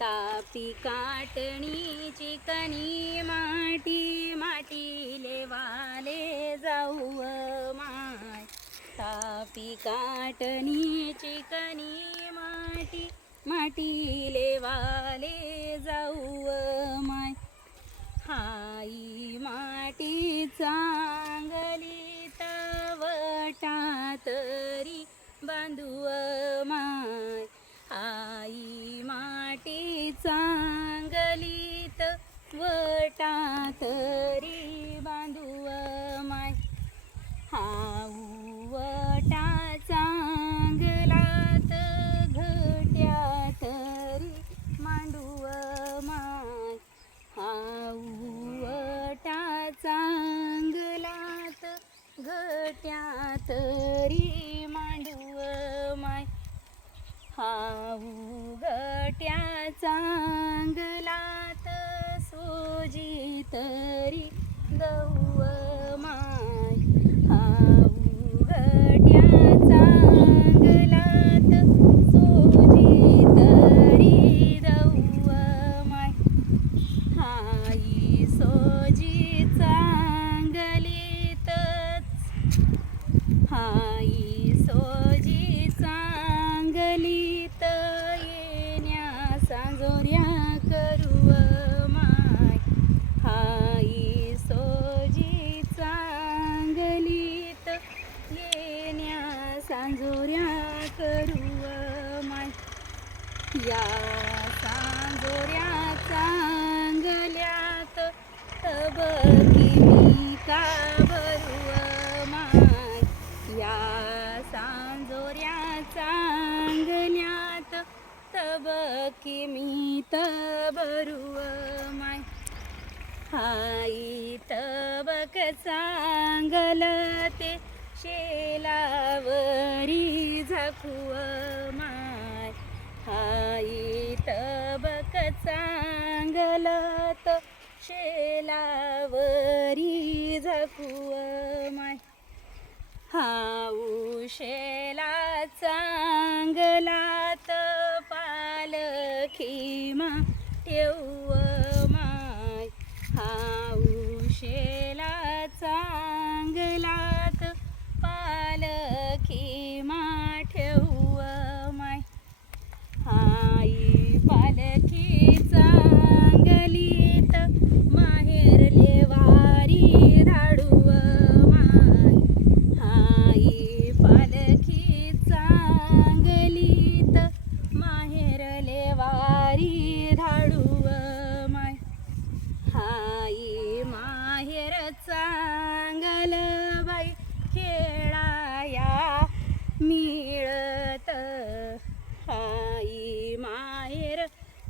तापी काटणी चिकनी माटी माटीले वाले जाऊ माय। तापी काटणी चिकनी माटी माटीले वाले जाऊ माय। हाई माटी चांगली तवटा तरी बांधू माय। आई माटी चांगलीत वटा तरी बांधू माय। हाऊ वटा चांगलात घट्या तरी मांडू माय। हाऊ वटा चांगलात घट्या तरी मांडू माय। हाऊ घट्या चांगलात सोजी तरी दऊ माय। हाऊ घट्या चांगलात सोजी तरी दऊ माय। हाई सोजी चांगलीत हाई सोजी चांगलीत येण्या सांजोऱ्या करू माय। हाई सोजी चांगलीत येण्या सांजोऱ्या करू माय। या सांजोऱ्या चांगल्यात तबकी मी का भरू माय। या सांजोऱ्या चांगल्यात तबकी मी भरू माय। हाई तबक चांगलते शेलावरी झाकू माय। हाई तबक चांगलत शेलावरी झाकू माय। हाऊ शेला चांगलात पालखीमा ठेवू माय। हाऊ शेला चांगलात पालखीमा ठेवू माय। हाई पालखी चांगलीत माहेरले वारी धाडू माय। हाई पालखी चांगलीत माहेरले वारी धाडू माय। हाई माहेर चांगल बाई खेळाया मिळत। हाई माहेर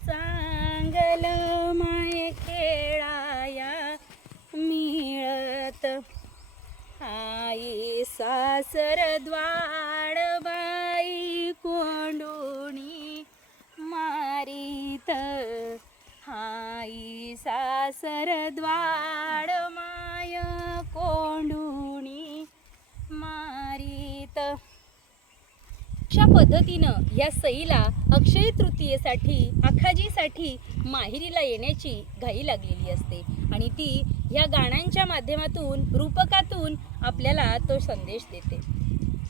चांगल माय खेळाया मिळत। हाई सासर द्वाड बाई कोंडुणी मारीत। हाई सासर द्वाड माय कोंडुणी मारीत। अशा पद्धतीनं या सईला अक्षय तृतीयेसाठी आखाजीसाठी माहेरीला येण्याची घाई लागलेली असते आणि ती ह्या गाण्यांच्या माध्यमातून रूपकातून आपल्याला तो संदेश देते।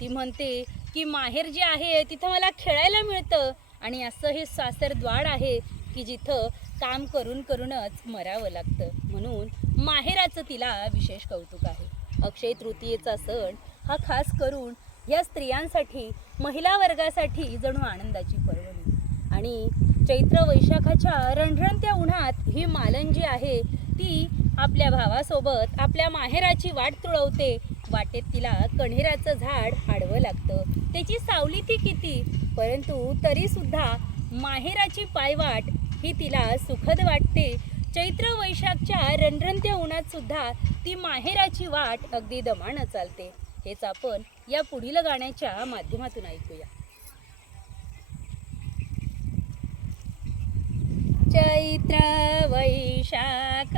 ती म्हणते की माहेर जे आहे तिथं मला खेळायला मिळतं आणि असं हे सासरद्वार आहे की जिथं काम करून करूनच मरावं लागतं। म्हणून माहेराचं तिला विशेष कौतुक आहे। अक्षय तृतीयेचा सण हा खास करून या स्त्रियांसाठी महिला वर्गासाठी जणू आनंदाची पर्वणी आणि चैत्र वैशाखाच्या रणरणत्या उन्हात ही मालन जी आहे ती आपल्या भावासोबत आपल्या माहेराची वाट तुळवते। वाटेत तिला कण्हेराचं झाड आडवं लागतं, त्याची सावली ती किती, परंतु तरीसुद्धा माहेराची पायवाट ही तिला सुखद वाटते। चैत्र वैशाखच्या रणरणत्या उन्हात सुद्धा ती माहेराची वाट अगदी दमानं चालते। हेच आपण या पुढील गाण्याच्या माध्यमातून ऐकूया। चैत्र वैशाख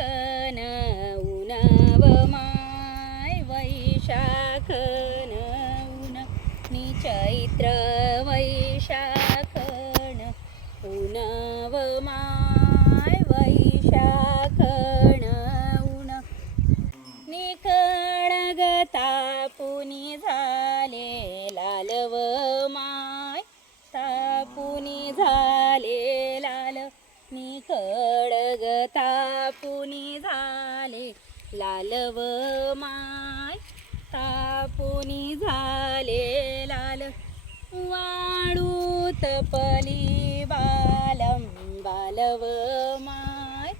ऊनव माय वैशाख ऊन नि चैत्र वैशाख ऊनव माय वैशाखण ऊन निखळ तापुनी झाले लालव माय तापुनी झाले लाल निखळ तापुनी झाले लालव माय तापुनी झाले लाल वाळू तपली बालम बालव माय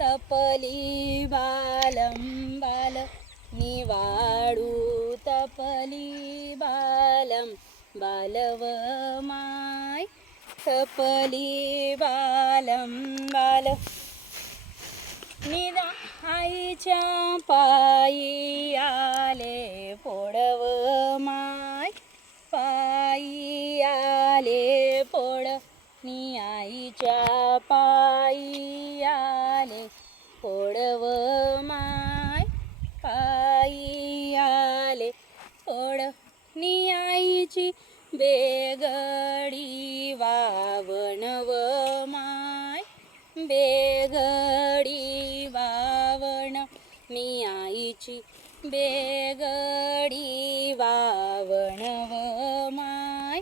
तपली बालम बाल निवाडू तपली बालम बालव माय तपली बालम बाल निदा आईच्या पायी आले पोडव माय पायी आले पोड नि आईच्या पायी आले पोडव माय पायी आले पोड नि आईची बेगडी वावणव माय बेगडी वावण मी आईची बेगडी वावणव माय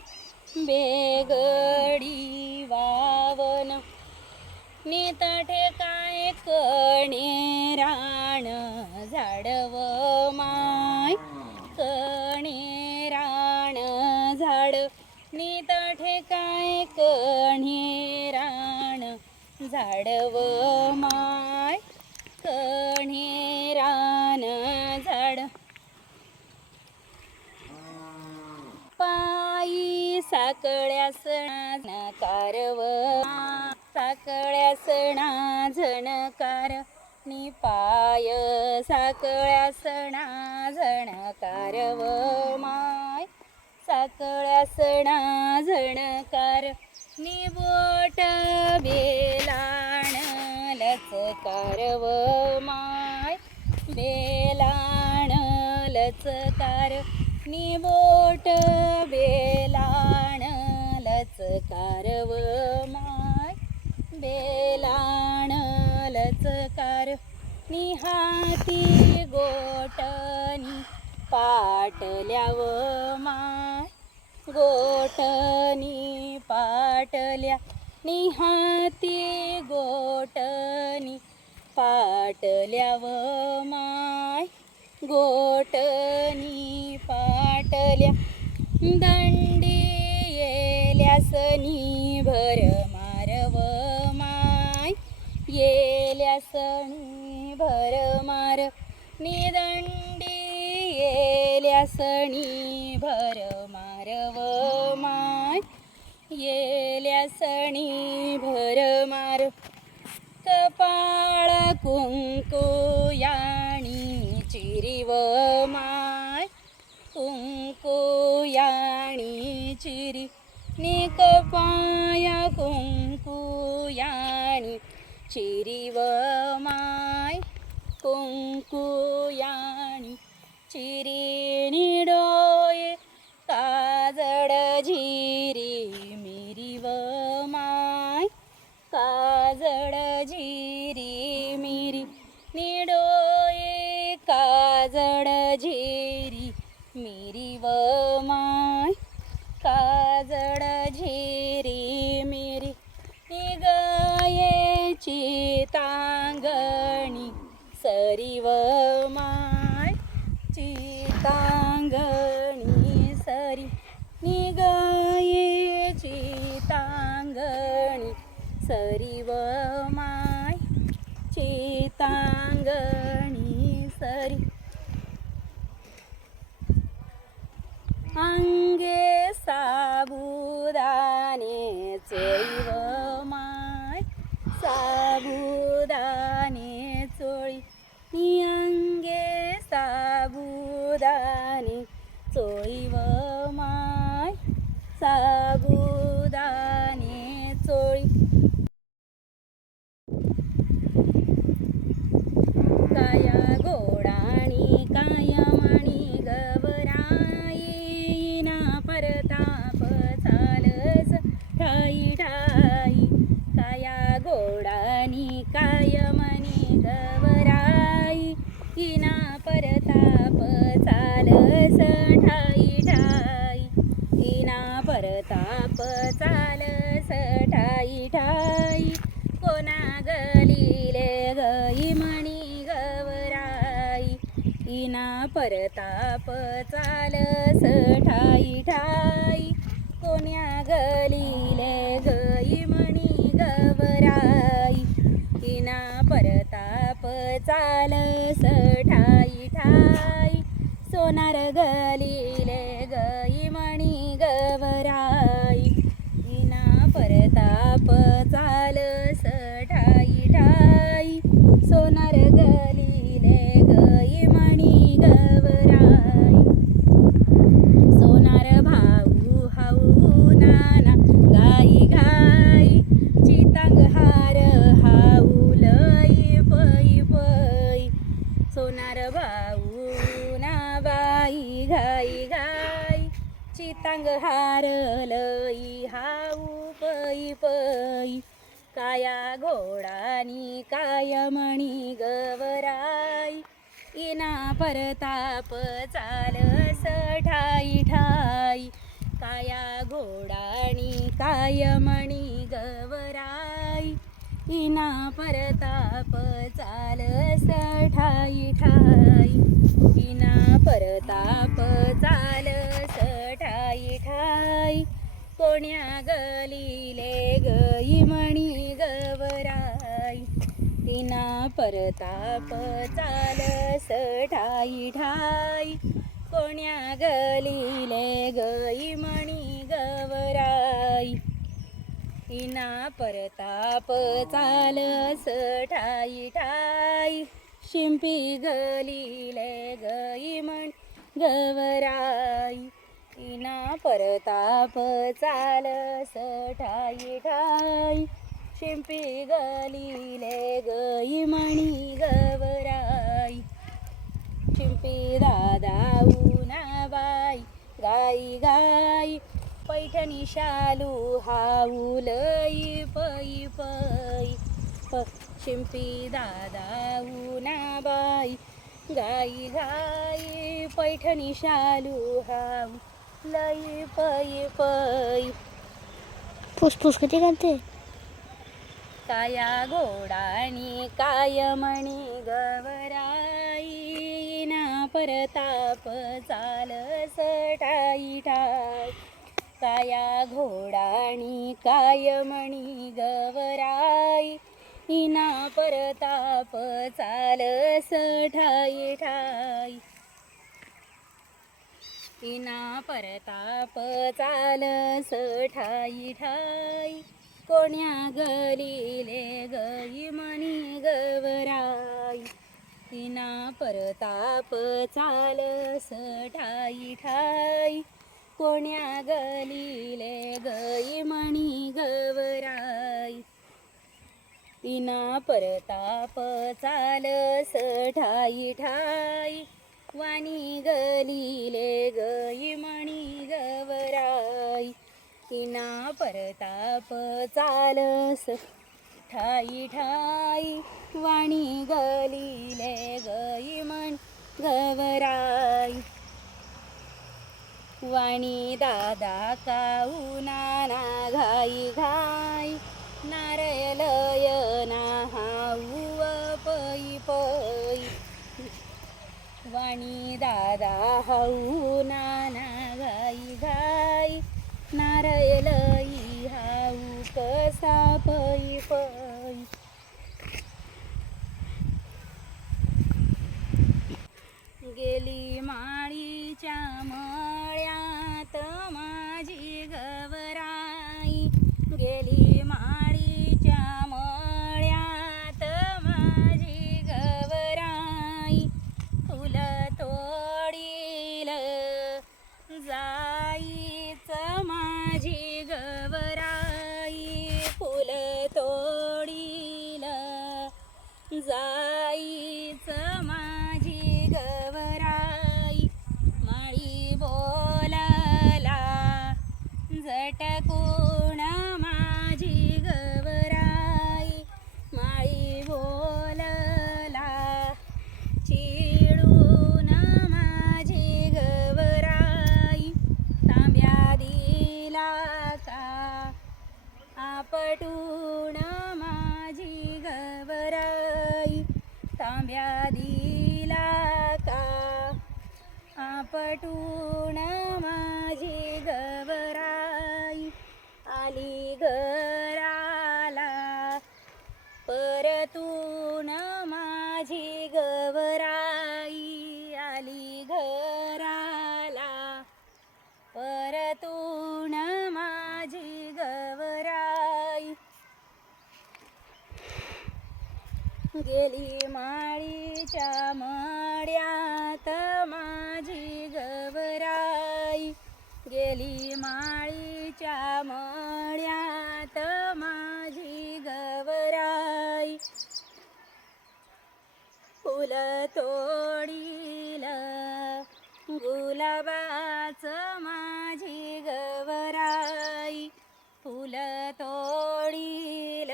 बेगडी वावन नितठे काय कणे राण झाडव माय कणे राण झाड नितठे काय कणे राण झाडव माय कणे रान झाड पायी साकळ्या सणा कारव साकळ्या सणा झणकार नि पाय साकळ्या सणा झणकार व माय साकळ्या सणा झणकार नि बोट बेलाण लचकार व माय बेलाण लचकार नि बोट बेलाण लचकार व माय बेलाण लचकार नि हाती गोटनी पाटल्या व माय गोटनी पाटल्या नि हाती गोटनी पाटल्या व माय गोटनी पाटल्या दंडी येल्यासनी भर मारव माय येल्यासनी भर मार निदंडी येल्यासनी भर मारव माय येल्यासनी भर मार कपाळ कुंकू याणी चिरीव माय कुंकू याणी चिरी नि कपाया कुंकू याणी चिरीव माय कुंकू याणी चिरी नि डोये काजळ झिरी मिरीव माय काजळ झिरी मिरी नि डोये काजळ झिरी मिरी व माय काजळ झिरी मिरी नि गायेची तांगणी सरी व माय चितांगणी सरी नि गायेची तांगणी सरी व माय चितांगणी सरी अंगे साबुदाणे चोळी व माय साबुदाणे चोळी नि अंगे साबुदाणे चोळी व माय साबुदाणे चोळी इना परताप चालस ठाई ठाई इना परताप चालस ठाई ठाई कोणा गलीले गई म्हणी गवराई इना परताप चालस ठाई ठाई कोण्या गलीले गई म्हणी गवराई इना परताप चालस ठाई ठाई सोनार गलीले गई म्हणी गवराई इना परताप चालस ठाई ठाई सोनार गलीले गई म्हणी गवराई सोनार भाऊ हाऊ नाना गाई गाई चितांग हार हाऊ लई पै पै सोनार भाऊ ना बाई घाई घाई चितांग हार लई हाऊ पै पै काया घोडानी काय म्हणी गवराई इना परताप चालस ठाई ठाई काया घोडानी काय म्हणी गवराई इना परताप चालस ठाई ठाई इना परताप चालस ठाई ठाई कोण्या गलीले गई म्हणी गवराई इना परताप चालस ठाई ठाई कोण्या गलीले गई म्हणी गवराई इना परताप चालस ठाई ठाई शिंपी गलीले गई म्हण गवराई इना परताप चालस ठाई ठाई शिंपी गलीले गई म्हणी गवराई शिंपी दादा उना बाई गाई गाई पैठणी शालू हाऊ लई पै पै शिंपी दादा उना बाई गाई गाई पैठणी शालू हाऊ लई पै पै फुसफुस किती करते काया घोडानी काय म्हणी गवराई ना परताप चालस ठाई ठाई काया घोडानी काय म्हणी गवराई इना परताप चालस ठाई ठाई इना परताप चालस ठाई ठाई कोण्या गलीले गई म्हणी गवराई इना परताप चालस ठाई ठाई कोण्या गलीले गई म्हणी गवराई इना परताप चालस ठाई ठाई वाणी गलीले गई म्हणी गवराई इना परताप चालस ठाई ठाई वाणी गलीले गई म्हण गवराई वाणी दादा काऊ नाना घाई घाई नारयलय ना हाऊ पै पै वाणी दादा हाऊ नाना घाई घाई नारयलई हाऊ कसा पै पै गेली माळीच्या मळ्यात माझी गवराई गेली माळीच्या मळ्यात माझी गवराई फुल तोडील जाईच माझी गवराई फुल तोडील जाईच माझी गवराई माळी आपटून माझी गवराई तांब्या दिला का आपटून माझी गवराई आली घराला परतून माझी गवराई आली घराला परतून माझी गवराई गेली माळीच्या मड्यात माझी गवराई गेली माळीच्या मड्यात माझी गवराई फुल तोडील गुलाबाच माझी गवराई फुल तोडील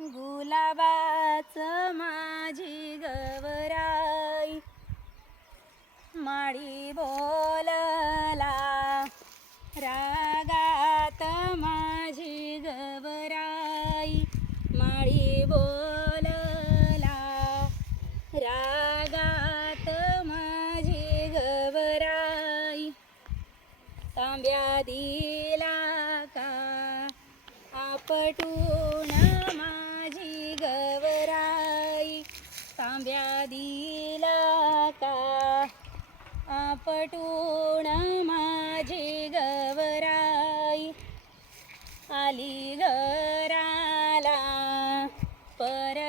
गुलाबाच माझी गवराई माळी बोलला रागात माझी गवराई माळी बोलला रागात माझी गवराई तांब्या दिला का आपटून माझी गवराई तांब्या दिला का आपटून माझी गवराई आली घराला पर